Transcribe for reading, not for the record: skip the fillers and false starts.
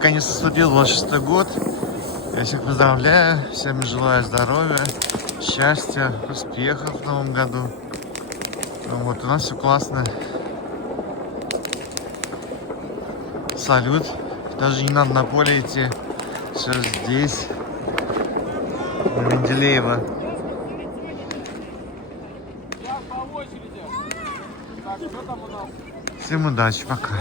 наконец наступил 26-й год. Я всех поздравляю, всем желаю здоровья, счастья, успехов в новом году. Вот, у нас все классно. Салют. Даже не надо на поле идти. Все здесь. На Менделеева. Всем удачи, пока.